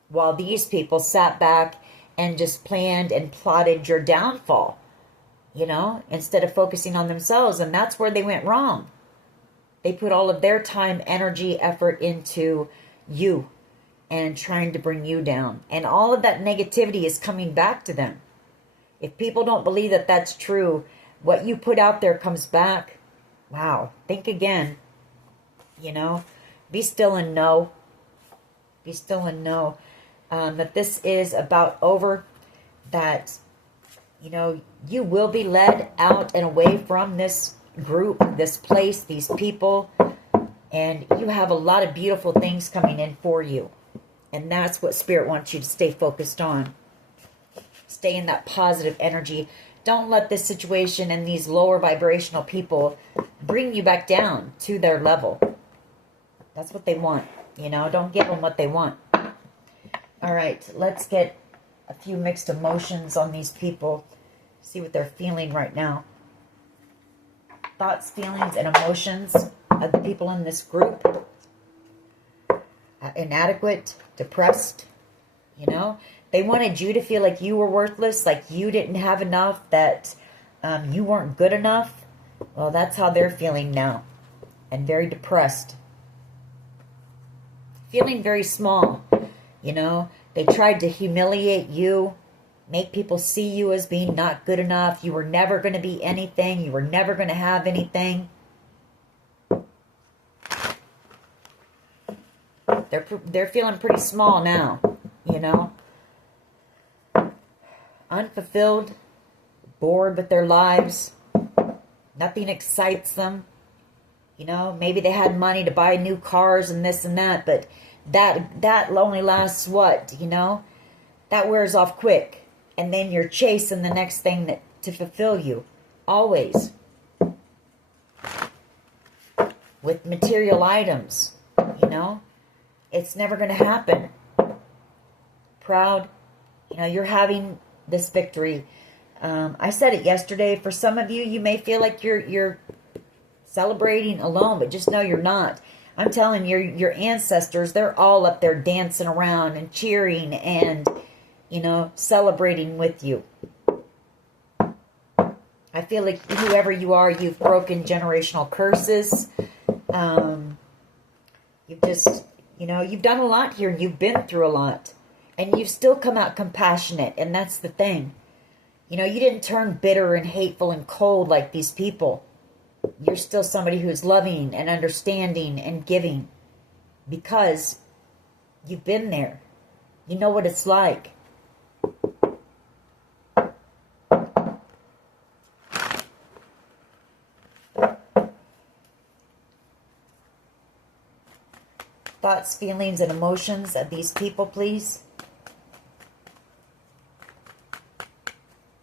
While these people sat back and just planned and plotted your downfall, you know, instead of focusing on themselves. And that's where they went wrong. They put all of their time, energy, effort into you and trying to bring you down. And all of that negativity is coming back to them. If people don't believe that that's true, what you put out there comes back. Wow. Think again. You know, be still and know. Be still and know that this is about over. That, You know, you will be led out and away from this group, this place, these people. And you have a lot of beautiful things coming in for you. And that's what Spirit wants you to stay focused on. Stay in that positive energy. Don't let this situation and these lower vibrational people bring you back down to their level. That's what they want. You know, don't give them what they want. All right, let's get a few mixed emotions on these people. See what they're feeling right now. Thoughts, feelings, and emotions of the people in this group. Inadequate, depressed, you know. They wanted you to feel like you were worthless, like you didn't have enough, that you weren't good enough. Well, that's how they're feeling now. And very depressed. Feeling very small, you know. They tried to humiliate you, make people see you as being not good enough. You were never going to be anything. You were never going to have anything. They're feeling pretty small now, you know. Unfulfilled, bored with their lives. Nothing excites them. You know, maybe they had money to buy new cars and this and that, but that only lasts what, you know? That wears off quick. And then you're chasing the next thing to fulfill you. Always. With material items, you know? It's never going to happen. Proud. You know, you're having this victory. I said it yesterday. For some of you, you may feel like you're celebrating alone, but just know you're not. I'm telling you, your ancestors, they're all up there dancing around and cheering and, you know, celebrating with you. I feel like whoever you are, you've broken generational curses. You've just, you know, you've done a lot here. You've been through a lot. And you've still come out compassionate. And that's the thing. You know, you didn't turn bitter and hateful and cold like these people. You're still somebody who's loving and understanding and giving. Because you've been there. You know what it's like. Thoughts, feelings, and emotions of these people, please.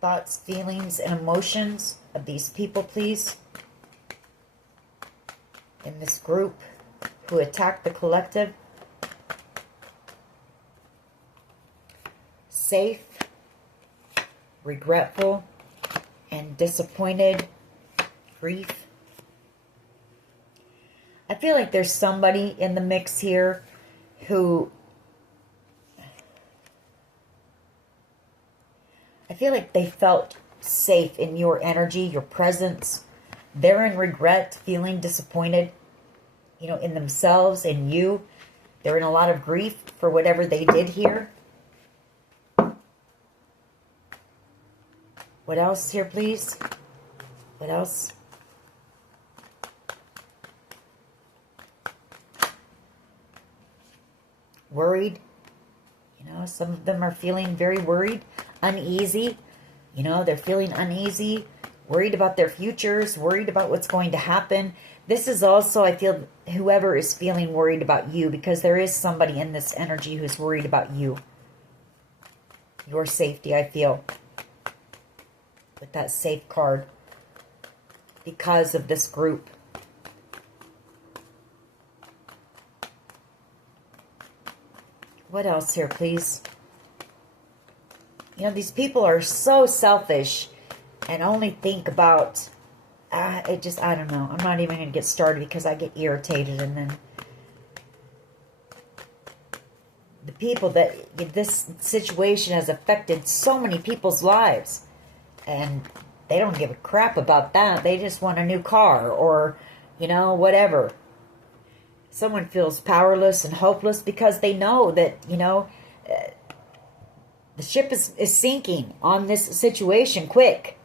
Thoughts, feelings, and emotions of these people, please. In this group who attacked the collective. Safe, regretful, and disappointed. Grief. I feel like there's somebody in the mix here who... I feel like they felt safe in your energy, your presence. They're in regret, feeling disappointed, you know, in themselves and you. They're in a lot of grief for whatever they did here. What else here, please? What else? Worried. You know, some of them are feeling very worried, uneasy. You know, they're feeling uneasy, worried about their futures, worried about what's going to happen. This is also, I feel, whoever is feeling worried about you, because there is somebody in this energy who's worried about you. Your safety, I feel, with that safe card, because of this group. What else here, please? You know, these people are so selfish and only think about, I don't know. I'm not even going to get started because I get irritated. And then the people that this situation has affected so many people's lives. And they don't give a crap about that. They just want a new car or, you know, whatever. Someone feels powerless and hopeless because they know that, you know, the ship is sinking on this situation quick.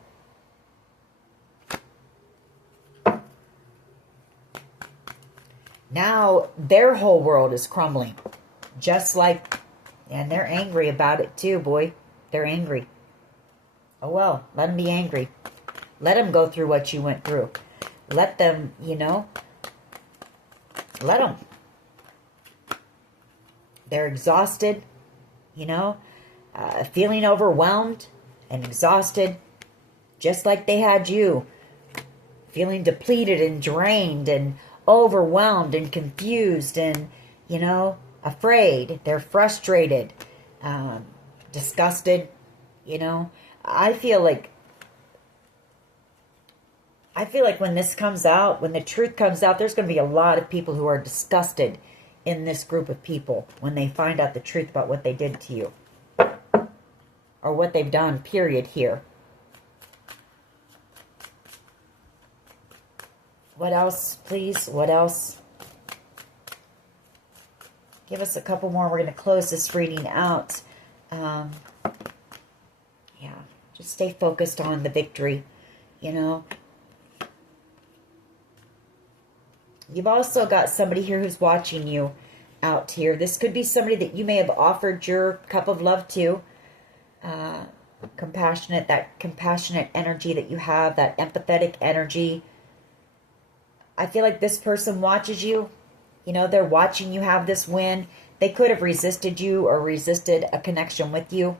Now their whole world is crumbling. Just like, and they're angry about it too, boy. They're angry. Oh well, let them be angry. Let them go through what you went through. Let them, you know, let them. They're exhausted, you know, feeling overwhelmed and exhausted, just like they had you. Feeling depleted and drained and overwhelmed and confused and, you know, afraid. They're frustrated, disgusted, you know. I feel like when this comes out, when the truth comes out, there's going to be a lot of people who are disgusted in this group of people when they find out the truth about what they did to you. Or what they've done, period, here. What else, please? What else? Give us a couple more. We're going to close this reading out. Yeah, just stay focused on the victory, you know. You've also got somebody here who's watching you out here. This could be somebody that you may have offered your cup of love to. Compassionate, that compassionate energy that you have, that empathetic energy. I feel like this person watches you. You know, they're watching you have this win. They could have resisted you or resisted a connection with you.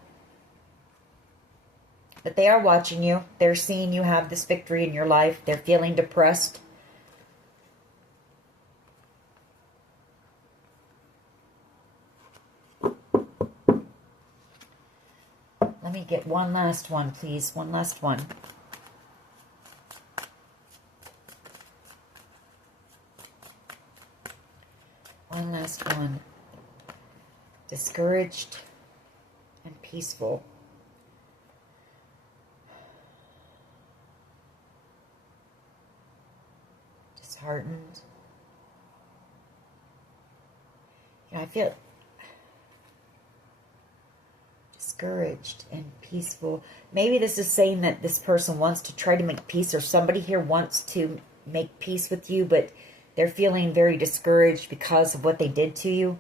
But they are watching you. They're seeing you have this victory in your life. They're feeling depressed. Let me get one last one, please. One last one. One last one. Discouraged and peaceful. Disheartened. You know, I feel discouraged and peaceful. Maybe this is saying that this person wants to try to make peace, or somebody here wants to make peace with you, but they're feeling very discouraged because of what they did to you.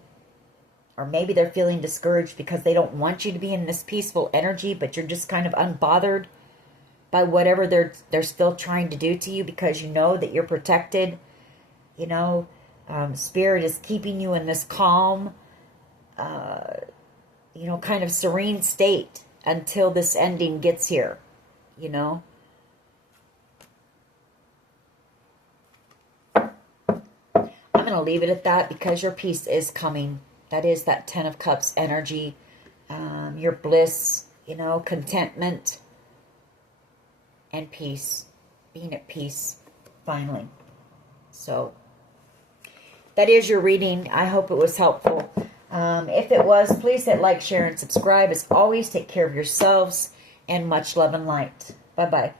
Or maybe they're feeling discouraged because they don't want you to be in this peaceful energy, but you're just kind of unbothered by whatever they're still trying to do to you, because you know that you're protected. You know, Spirit is keeping you in this calm, you know, kind of serene state until this ending gets here, you know. I'm going to leave it at that because your peace is coming. That is that Ten of Cups energy, your bliss, you know, contentment and peace, being at peace, finally. So that is your reading. I hope it was helpful. If it was, please hit like, share, and subscribe. As always, take care of yourselves, and much love and light. Bye-bye.